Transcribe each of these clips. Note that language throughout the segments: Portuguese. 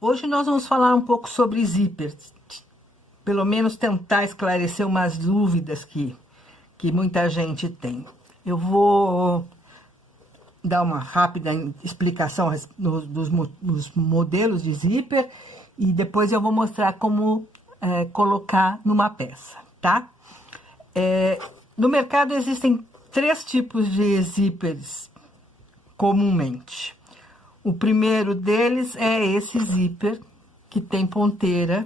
Hoje nós vamos falar um pouco sobre zíper, pelo menos tentar esclarecer umas dúvidas que muita gente tem. Eu vou dar uma rápida explicação dos modelos de zíper e depois eu vou mostrar como colocar numa peça, tá? No mercado existem 3 tipos de zíperes comumente. O primeiro deles é esse zíper que tem ponteira.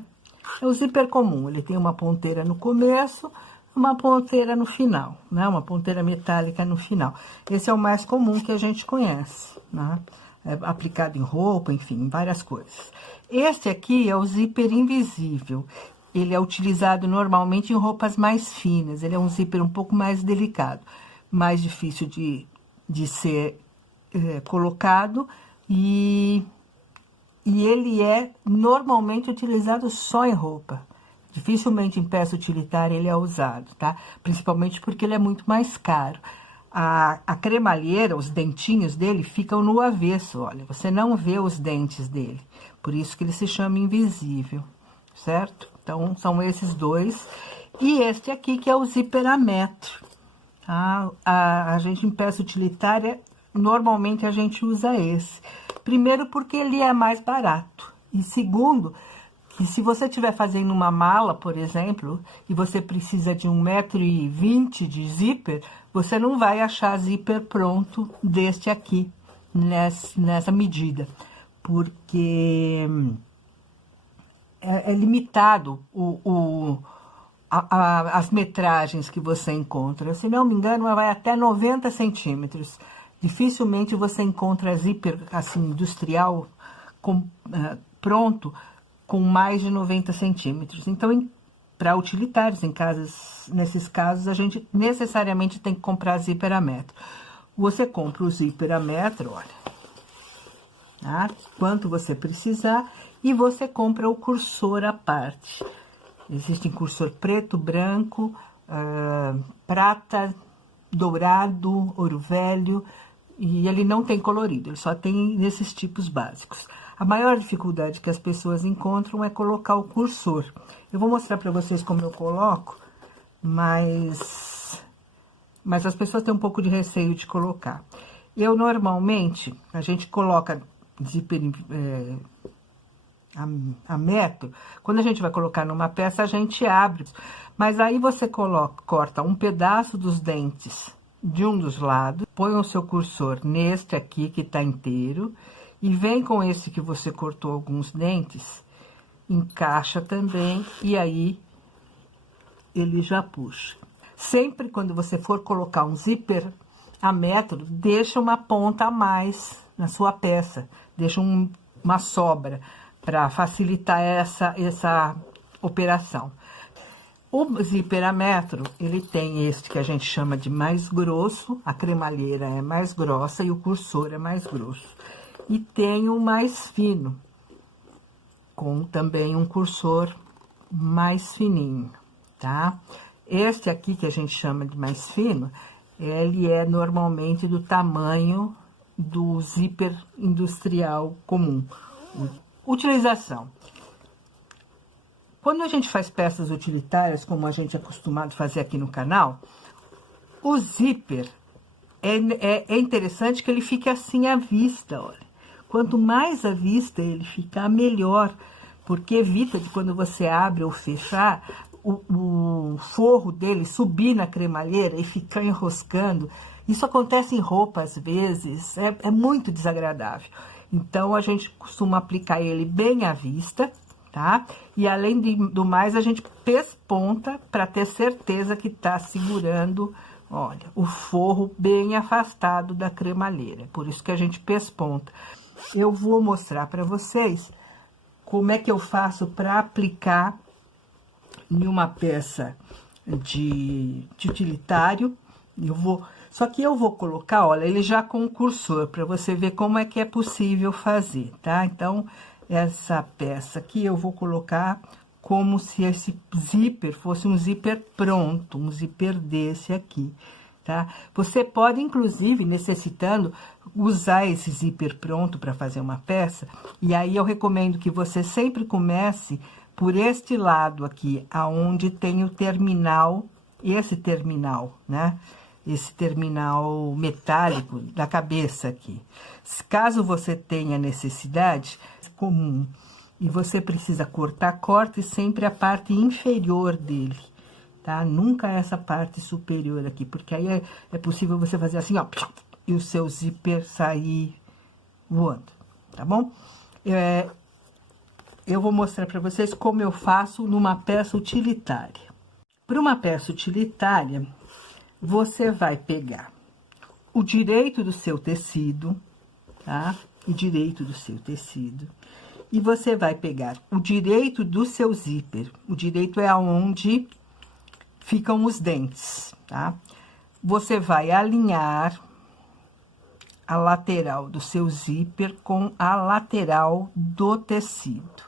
É o zíper comum, ele tem uma ponteira no começo, uma ponteira no final, né? Uma ponteira metálica no final. Esse é o mais comum que a gente conhece, né? É aplicado em roupa, enfim, em várias coisas. Este aqui é o zíper invisível. Ele é utilizado normalmente em roupas mais finas. Ele é um zíper um pouco mais delicado, mais difícil de ser colocado e ele é normalmente utilizado só em roupa. Dificilmente em peça utilitária ele é usado, tá? Principalmente porque ele é muito mais caro. A cremalheira, os dentinhos dele ficam no avesso, olha. Você não vê os dentes dele. Por isso que ele se chama invisível, certo? Então, são esses dois. E este aqui que é o zíper a metro. Tá? A gente em peça utilitária, normalmente a gente usa esse. Primeiro porque ele é mais barato. E segundo, que se você estiver fazendo uma mala, por exemplo, e você precisa de 1,20 m de zíper, você não vai achar zíper pronto deste aqui, nessa medida. Porque é limitado as metragens que você encontra. Se não me engano, vai até 90 centímetros. Dificilmente você encontra zíper assim, industrial pronto com mais de 90 centímetros. Então, para utilitários, nesses casos, a gente necessariamente tem que comprar zíper a metro. Você compra o zíper a metro, olha, tá? Quanto você precisar, e você compra o cursor à parte. Existe cursor preto, branco, prata, dourado, ouro velho, e ele não tem colorido, ele só tem nesses tipos básicos. A maior dificuldade que as pessoas encontram é colocar o cursor. Eu vou mostrar para vocês como eu coloco, mas as pessoas têm um pouco de receio de colocar. Eu, normalmente, a gente coloca zíper a metro. Quando a gente vai colocar numa peça, a gente abre. Mas aí você corta um pedaço dos dentes de um dos lados, põe o seu cursor neste aqui, que tá inteiro, e vem com esse que você cortou alguns dentes, encaixa também, e aí ele já puxa. Sempre quando você for colocar um zíper a metro, deixa uma ponta a mais na sua peça, deixa uma sobra para facilitar essa operação. O zíper a metro, ele tem este que a gente chama de mais grosso, a cremalheira é mais grossa e o cursor é mais grosso. E tem o mais fino, com também um cursor mais fininho, tá? Este aqui que a gente chama de mais fino, ele é normalmente do tamanho do zíper industrial comum. Utilização. Quando a gente faz peças utilitárias, como a gente é acostumado a fazer aqui no canal, o zíper é interessante que ele fique assim à vista, olha. Quanto mais à vista ele ficar, melhor, porque evita de quando você abre ou fechar, o forro dele subir na cremalheira e ficar enroscando. Isso acontece em roupa às vezes, é muito desagradável. Então, a gente costuma aplicar ele bem à vista, tá? E além do mais, a gente pesponta para ter certeza que tá segurando, olha, o forro bem afastado da cremalheira. Por isso que a gente pesponta. Eu vou mostrar para vocês como é que eu faço para aplicar em uma peça de utilitário. Só que eu vou colocar, olha, ele já com o cursor, para você ver como é que é possível fazer, tá? Então, essa peça aqui eu vou colocar como se esse zíper fosse um zíper pronto, um zíper desse aqui. tá? Você pode, inclusive, necessitando, usar esse zíper pronto para fazer uma peça, e aí eu recomendo que você sempre comece por este lado aqui, aonde tem o terminal, esse terminal, né? Esse terminal metálico da cabeça aqui. Caso você tenha necessidade, comum, e você precisa cortar, corte sempre a parte inferior dele, tá? Nunca essa parte superior aqui, porque aí é possível você fazer assim, ó, e o seu zíper sair voando, tá bom? Eu vou mostrar para vocês como eu faço numa peça utilitária. Para uma peça utilitária, você vai pegar o direito do seu tecido, tá? O direito do seu tecido. E você vai pegar o direito do seu zíper. O direito é aonde ficam os dentes, tá? Você vai alinhar a lateral do seu zíper com a lateral do tecido.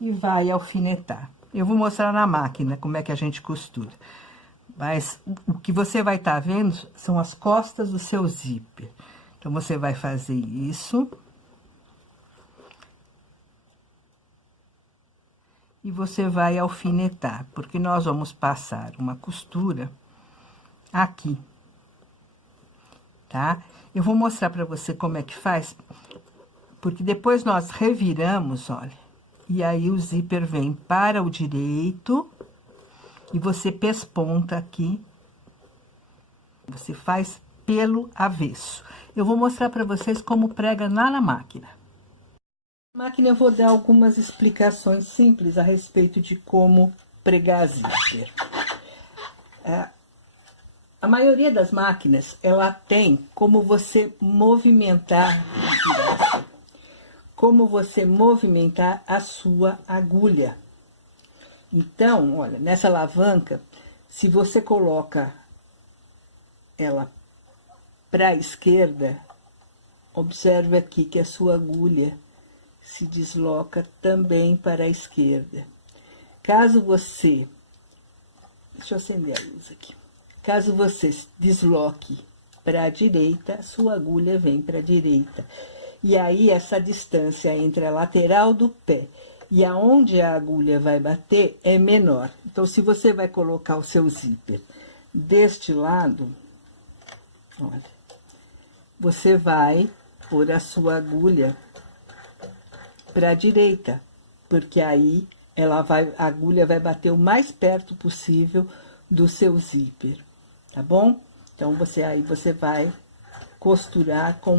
E vai alfinetar. Eu vou mostrar na máquina como é que a gente costura. Mas o que você vai estar vendo são as costas do seu zíper. Então, você vai fazer isso. E você vai alfinetar, porque nós vamos passar uma costura aqui, tá? Eu vou mostrar para você como é que faz, porque depois nós reviramos, olha, e aí o zíper vem para o direito, e você pesponta aqui, você faz pelo avesso. Eu vou mostrar para vocês como prega lá na máquina. Na máquina eu vou dar algumas explicações simples a respeito de como pregar zíper. A maioria das máquinas, ela tem como você movimentar, a sua agulha. Então, olha, nessa alavanca, se você coloca ela para a esquerda, observe aqui que a sua agulha se desloca também para a esquerda. Caso você... Deixa eu acender a luz aqui. Caso você desloque para a direita, a sua agulha vem para a direita. E aí, essa distância entre a lateral do pé e aonde a agulha vai bater é menor. Então, se você vai colocar o seu zíper deste lado, olha, você vai pôr a sua agulha para a direita, porque aí a agulha vai bater o mais perto possível do seu zíper, tá bom? Então, aí você vai costurar com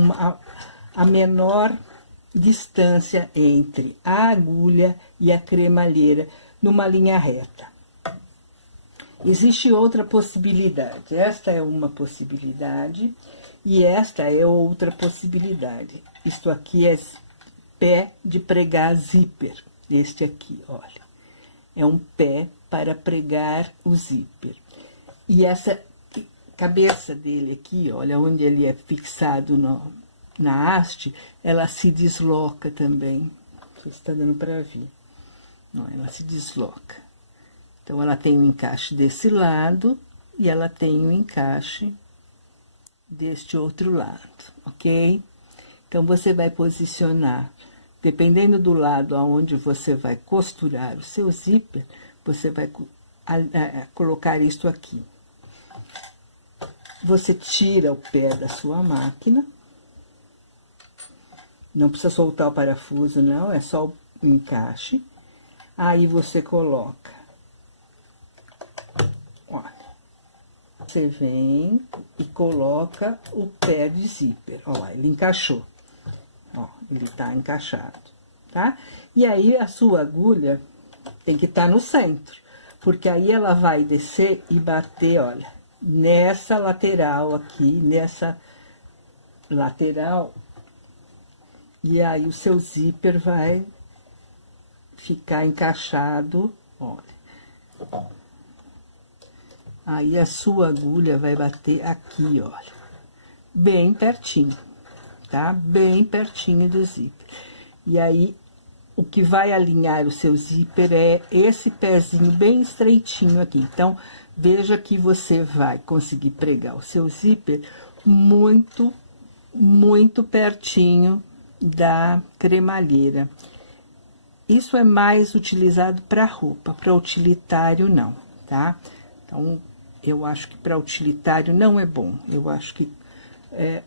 a menor distância entre a agulha e a cremalheira numa linha reta. Existe outra possibilidade. Esta é uma possibilidade e esta é outra possibilidade. Isto aqui é pé de pregar zíper. Este aqui, olha, é um pé para pregar o zíper. E essa cabeça dele aqui, olha, onde ele é fixado na haste, ela se desloca também. Não sei se está dando para ver. Não, ela se desloca. Então, ela tem um encaixe desse lado e ela tem um encaixe deste outro lado, ok? Então, você vai posicionar, dependendo do lado aonde você vai costurar o seu zíper, você vai colocar isto aqui. Você tira o pé da sua máquina. Não precisa soltar o parafuso, não, é só o encaixe. Aí, você coloca. Olha. Você vem e coloca o pé de zíper. Ó, ele encaixou. Ó, ele tá encaixado, tá? E aí, a sua agulha tem que estar no centro, porque aí ela vai descer e bater, olha, nessa lateral aqui, nessa lateral, e aí o seu zíper vai ficar encaixado, olha. Aí a sua agulha vai bater aqui, olha, bem pertinho, tá? Bem pertinho do zíper. E aí, o que vai alinhar o seu zíper é esse pezinho bem estreitinho aqui. Então, veja que você vai conseguir pregar o seu zíper muito, muito pertinho da cremalheira. Isso é mais utilizado para roupa, para utilitário não, tá? Então, eu acho que para utilitário não é bom. Eu acho que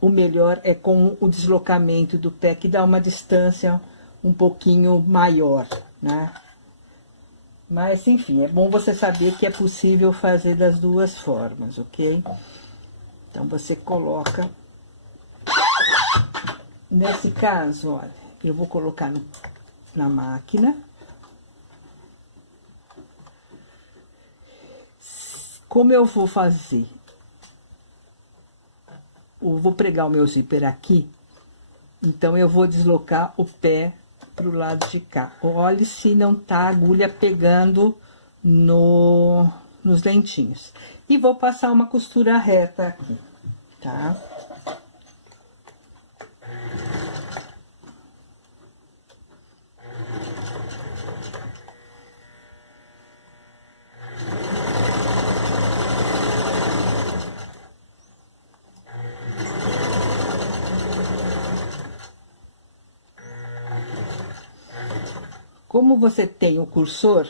o melhor é com o deslocamento do pé, que dá uma distância um pouquinho maior, né? Mas, enfim, é bom você saber que é possível fazer das duas formas, ok? Então, você coloca... Nesse caso, olha, eu vou colocar na máquina. Como eu vou fazer? Eu vou pregar o meu zíper aqui, então eu vou deslocar o pé pro lado de cá. Olhe se não tá a agulha pegando nos dentinhos. E vou passar uma costura reta aqui, tá? Como você tem o cursor,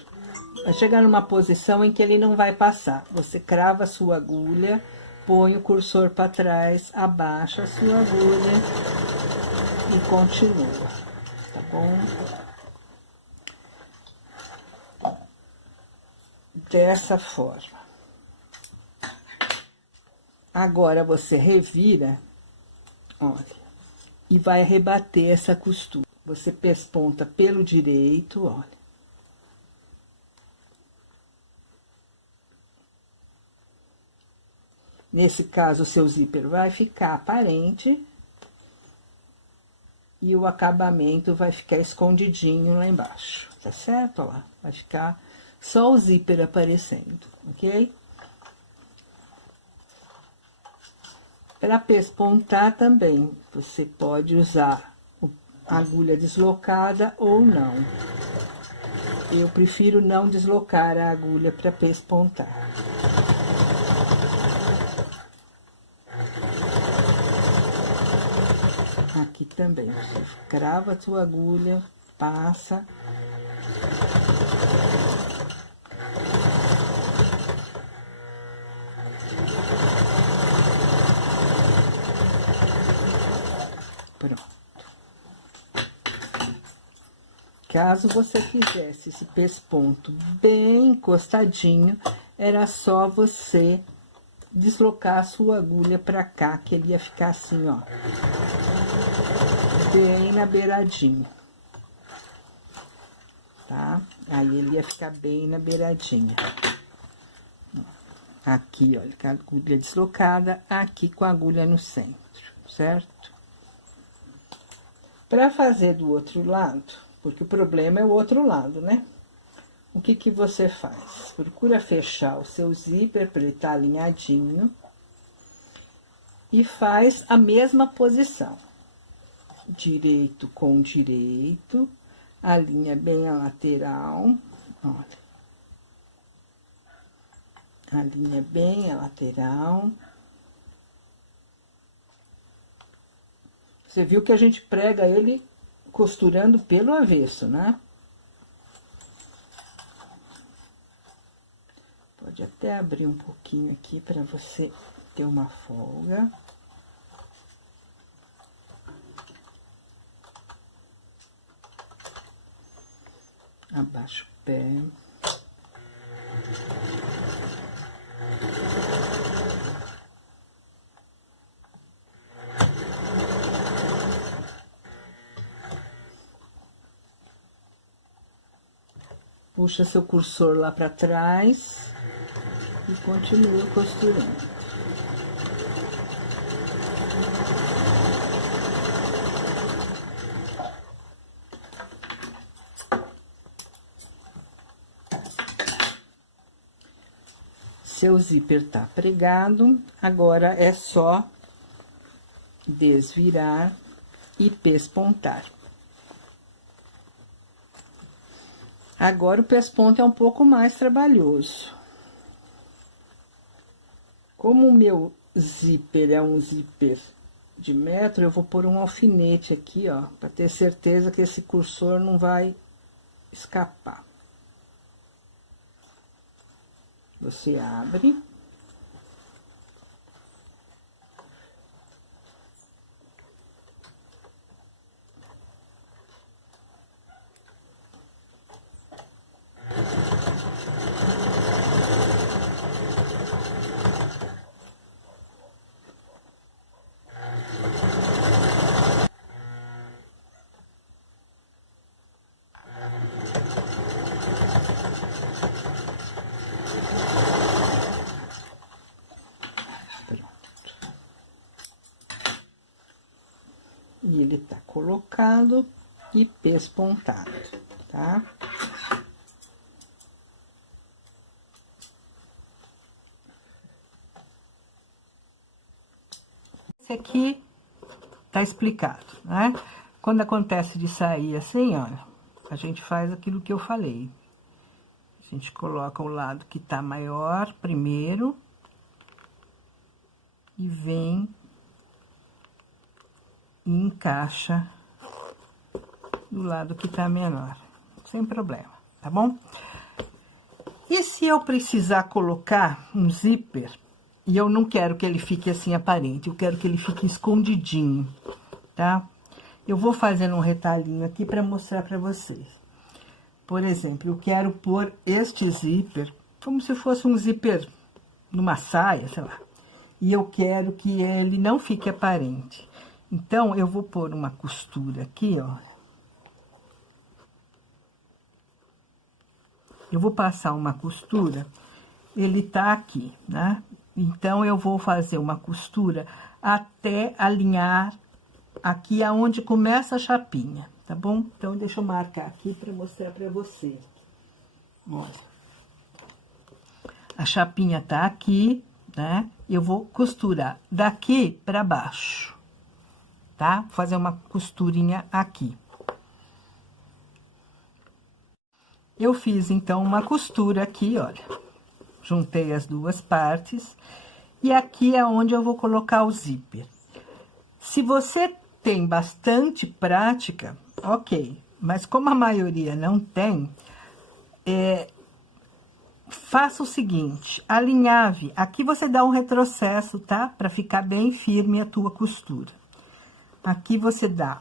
vai chegar numa posição em que ele não vai passar. Você crava a sua agulha, põe o cursor para trás, abaixa a sua agulha e continua, tá bom? Dessa forma. Agora você revira, olha, e vai rebater essa costura. Você pesponta pelo direito, olha. Nesse caso, o seu zíper vai ficar aparente e o acabamento vai ficar escondidinho lá embaixo, tá certo? Olha lá, vai ficar só o zíper aparecendo, ok? Para pespontar também, você pode usar a agulha deslocada ou não. Eu prefiro não deslocar a agulha para pespontar. Aqui também, você crava a sua agulha, passa. Pronto. Caso você quisesse esse pesponto bem encostadinho, era só você deslocar a sua agulha para cá, que ele ia ficar assim, ó, bem na beiradinha, tá? Aí ele ia ficar bem na beiradinha. Aqui, olha, com a agulha deslocada, aqui com a agulha no centro, certo? Para fazer do outro lado, porque o problema é o outro lado, né? O que que você faz? Procura fechar o seu zíper para ele estar alinhadinho e faz a mesma posição. Direito com direito, alinha bem a lateral, olha. Alinha bem a lateral. Você viu que a gente prega ele costurando pelo avesso, né? Pode até abrir um pouquinho aqui para você ter uma folga. Abaixa o pé. Puxa seu cursor lá para trás e continua costurando. Seu zíper tá pregado, agora é só desvirar e pespontar. Agora o pesponto é um pouco mais trabalhoso. Como o meu zíper é um zíper de metro, eu vou pôr um alfinete aqui, ó, para ter certeza que esse cursor não vai escapar. Você abre. E ele tá colocado e pespontado, tá? Esse aqui tá explicado, né? Quando acontece de sair assim, olha, a gente faz aquilo que eu falei. A gente coloca o lado que tá maior primeiro e vem e encaixa do lado que tá menor, sem problema, tá bom? E se eu precisar colocar um zíper, e eu não quero que ele fique assim aparente, eu quero que ele fique escondidinho, tá? Eu vou fazendo um retalhinho aqui para mostrar para vocês. Por exemplo, eu quero pôr este zíper, como se fosse um zíper numa saia, sei lá. E eu quero que ele não fique aparente. Então, eu vou pôr uma costura aqui, ó. Eu vou passar uma costura, ele tá aqui, né? Então, eu vou fazer uma costura até alinhar aqui aonde começa a chapinha, tá bom? Então, deixa eu marcar aqui para mostrar para você. Olha. A chapinha tá aqui, né? Eu vou costurar daqui para baixo, tá? Vou fazer uma costurinha aqui. Eu fiz, então, uma costura aqui, olha. Juntei as duas partes. E aqui é onde eu vou colocar o zíper. Se você tem bastante prática, ok. Mas como a maioria não tem, faça o seguinte, alinhave. Aqui você dá um retrocesso, tá? Pra ficar bem firme a tua costura. Aqui você dá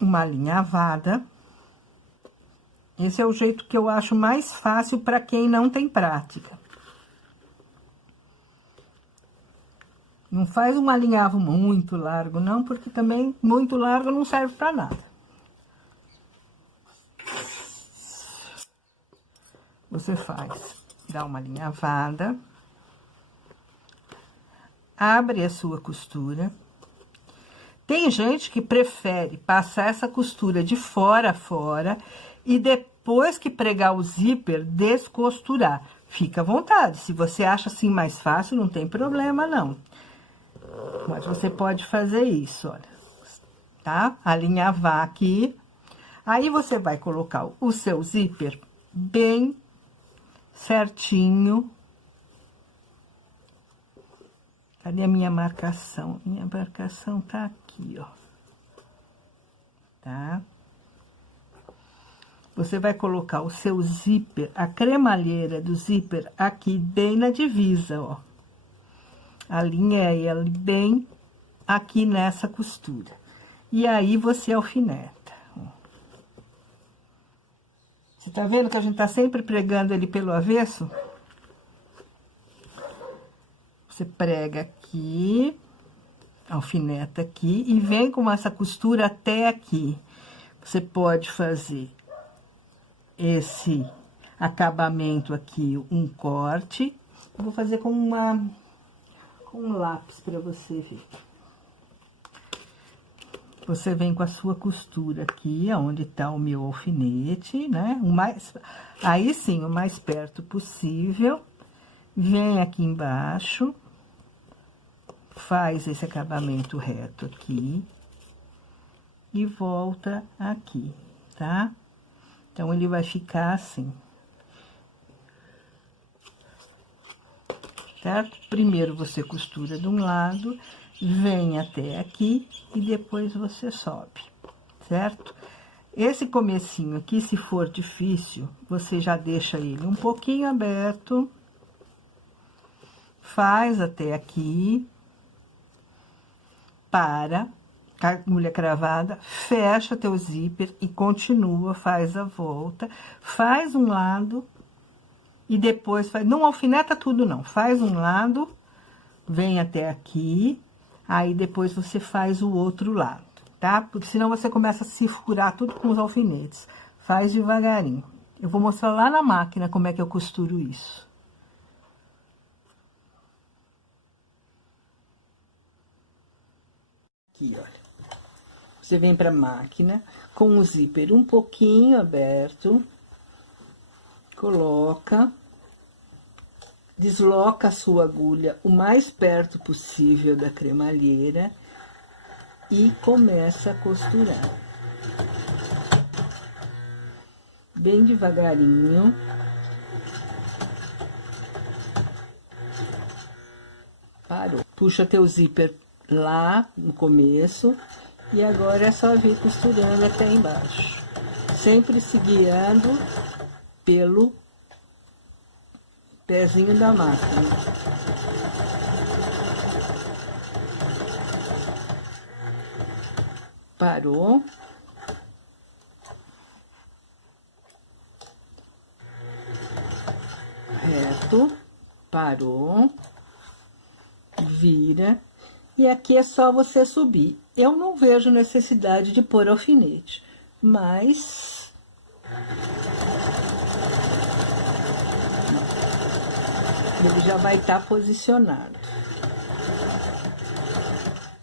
uma alinhavada. Esse é o jeito que eu acho mais fácil para quem não tem prática. Não faz um alinhavo muito largo, não, porque também muito largo não serve para nada. Você dá uma alinhavada, abre a sua costura. Tem gente que prefere passar essa costura de fora a fora e depois que pregar o zíper, descosturar. Fica à vontade, se você acha assim mais fácil, não tem problema não. Mas você pode fazer isso, olha, tá? Alinhavar aqui. Aí, você vai colocar o seu zíper bem certinho. Cadê a minha marcação? Minha marcação tá aqui, ó. Tá? Você vai colocar o seu zíper, a cremalheira do zíper aqui bem na divisa, ó. Alinha ele bem aqui nessa costura. E aí, você alfineta. Você tá vendo que a gente tá sempre pregando ele pelo avesso? Você prega aqui, alfineta aqui e vem com essa costura até aqui. Você pode fazer esse acabamento aqui, um corte. Eu vou fazer com um lápis para você ver. Você vem com a sua costura aqui, onde tá o meu alfinete, né? Aí sim, o mais perto possível. Vem aqui embaixo. Faz esse acabamento reto aqui. E volta aqui, tá? Então, ele vai ficar assim. certo? Primeiro você costura de um lado, vem até aqui e depois você sobe, certo? Esse comecinho aqui, se for difícil, você já deixa ele um pouquinho aberto, faz até aqui, para, agulha cravada, fecha teu zíper e continua, faz a volta, faz um lado e depois faz, não alfineta tudo não, faz um lado, vem até aqui, aí depois você faz o outro lado, tá? Porque senão você começa a se furar tudo com os alfinetes. Faz devagarinho. Eu vou mostrar lá na máquina como é que eu costuro isso. Aqui, olha. Você vem pra máquina com o zíper um pouquinho aberto, coloca, desloca a sua agulha o mais perto possível da cremalheira e começa a costurar. Bem devagarinho. Parou. Puxa teu zíper lá no começo e agora é só vir costurando até embaixo. Sempre se guiando pelo pezinho da máquina. Parou. Reto. Parou. Vira. E aqui é só você subir. Eu não vejo necessidade de pôr alfinete, mas ele já vai estar posicionado.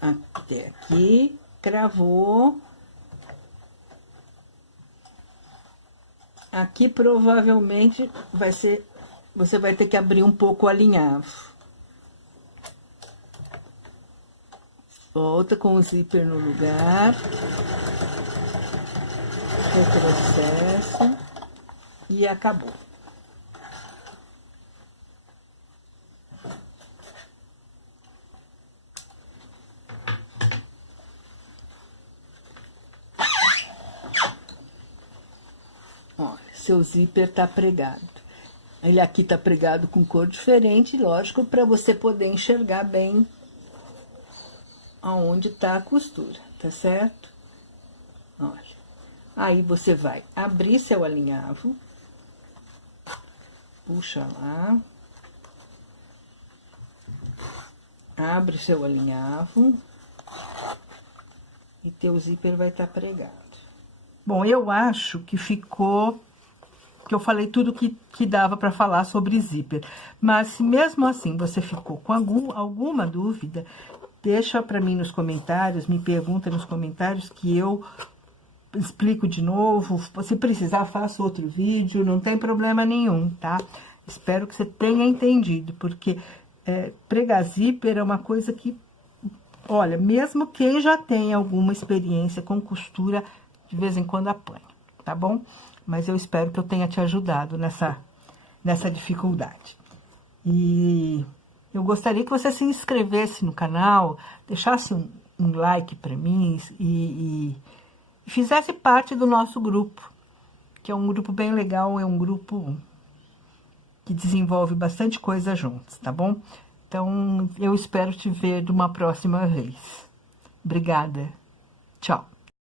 Até aqui, cravou. Aqui provavelmente vai ser, você vai ter que abrir um pouco o alinhavo. Volta com o zíper no lugar. Retrocesso. E acabou. Olha, seu zíper tá pregado. Ele aqui tá pregado com cor diferente, lógico, para você poder enxergar bem aonde tá a costura, tá certo? Olha. Aí você vai abrir seu alinhavo, puxa lá, abre seu alinhavo e teu zíper vai estar pregado. Bom, eu acho que ficou, que eu falei tudo que dava para falar sobre zíper, mas se mesmo assim você ficou com alguma dúvida, deixa para mim nos comentários, me pergunta nos comentários que eu explico de novo. Se precisar, faço outro vídeo, não tem problema nenhum, tá? Espero que você tenha entendido, porque pregar zíper é uma coisa que, olha, mesmo quem já tem alguma experiência com costura, de vez em quando apanha, tá bom? Mas eu espero que eu tenha te ajudado nessa dificuldade. E eu gostaria que você se inscrevesse no canal, deixasse um like para mim e fizesse parte do nosso grupo, que é um grupo bem legal, é um grupo que desenvolve bastante coisa juntos, tá bom? Então, eu espero te ver de uma próxima vez. Obrigada. Tchau.